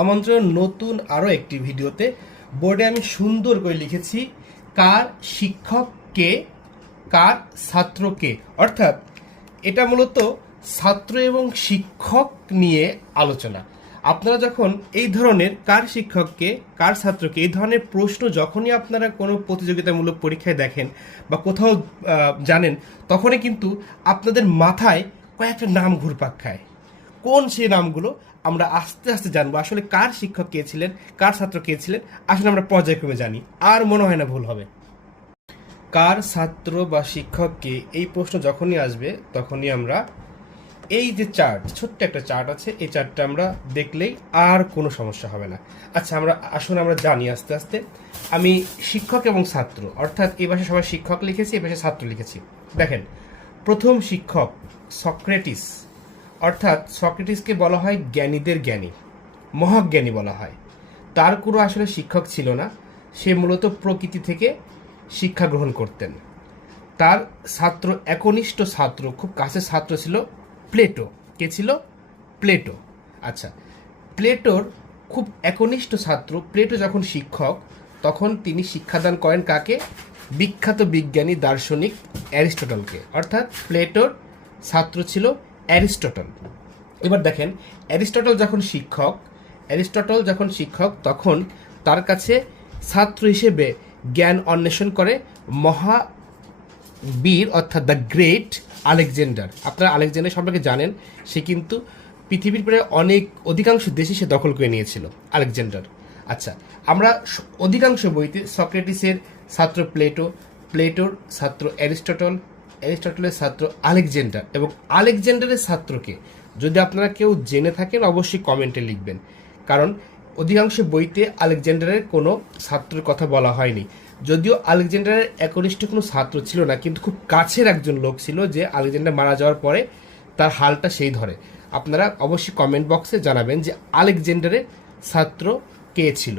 আমন্ত্রণ নতুন আরও একটি ভিডিওতে। বোর্ডে আমি সুন্দর করে লিখেছি কার শিক্ষক কে, কার ছাত্র কে। অর্থাৎ এটা মূলত ছাত্র এবং শিক্ষক নিয়ে আলোচনা। আপনারা যখন এই ধরনের কার শিক্ষককে, কার ছাত্রকে, এই ধরনের প্রশ্ন যখনই আপনারা কোনো প্রতিযোগিতামূলক পরীক্ষায় দেখেন বা কোথাও জানেন, তখনই কিন্তু আপনাদের মাথায় কয়েকটা নাম ঘুরপাক খায়। কোন সেই নামগুলো আমরা আস্তে আস্তে জানবো। আসলে কার শিক্ষক কে ছিলেন, কার ছাত্র কে ছিলেন, আসলে আমরা পর্যায়ক্রমে জানি, আর মনে হয় না ভুল হবে। কার ছাত্র বা শিক্ষককে, এই প্রশ্ন যখনই আসবে তখনই আমরা এই যে চার্ট, ছোট্ট একটা চার্ট আছে, এই চার্টটা আমরা দেখলেই আর কোনো সমস্যা হবে না। আচ্ছা, আমরা জানি আস্তে আস্তে। আমি শিক্ষক এবং ছাত্র, অর্থাৎ এই পাশে সবাই শিক্ষক লিখেছি, এই পাশে ছাত্র লিখেছি। দেখেন, প্রথম শিক্ষক সক্রেটিস, অর্থাৎ সক্রেটিসকে বলা হয় জ্ঞানীদের জ্ঞানী, মহাজ্ঞানী বলা হয়। তার কোনো আসলে শিক্ষক ছিল না, সে মূলত প্রকৃতি থেকে শিক্ষা গ্রহণ করতেন। তার ছাত্র, একনিষ্ঠ ছাত্র, খুব কাছের ছাত্র ছিল প্লেটো। কে ছিল? প্লেটো। আচ্ছা, প্লেটোর খুব একনিষ্ঠ ছাত্র। প্লেটো যখন শিক্ষক, তখন তিনি শিক্ষাদান করেন কাকে? বিখ্যাত বিজ্ঞানী দার্শনিক অ্যারিস্টটলকে। অর্থাৎ প্লেটোর ছাত্র ছিল অ্যারিস্টটল। এবার দেখেন, অ্যারিস্টটল যখন শিক্ষক তখন তার কাছে ছাত্র হিসেবে জ্ঞান অন্বেষণ করে মহাবীর, অর্থাৎ দ্য গ্রেট আলেকজান্ডার। আপনারা আলেকজান্ডার সম্পর্কে জানেন, সে কিন্তু পৃথিবীর প্রায় অধিকাংশ দেশে সে দখল করে নিয়েছিল, আলেকজান্ডার। আচ্ছা, আমরা অধিকাংশ বইতে সক্রেটিসের ছাত্র প্লেটো, প্লেটোর ছাত্র অ্যারিস্টটল, অ্যারিস্টটলের ছাত্র আলেকজান্ডার, এবং আলেকজান্ডারের ছাত্রকে যদি আপনারা কেউ জেনে থাকেন অবশ্যই কমেন্টে লিখবেন, কারণ অধিকাংশ বইতে আলেকজান্ডারের কোনো ছাত্রের কথা বলা হয়নি। যদিও আলেকজান্ডারের একনিষ্ঠ কোনো ছাত্র ছিল না, কিন্তু খুব কাছের একজন লোক ছিল, যে আলেকজান্ডার মারা যাওয়ার পরে তার হালটা সেই ধরে। আপনারা অবশ্যই কমেন্ট বক্সে জানাবেন যে আলেকজান্ডারের ছাত্র কে ছিল।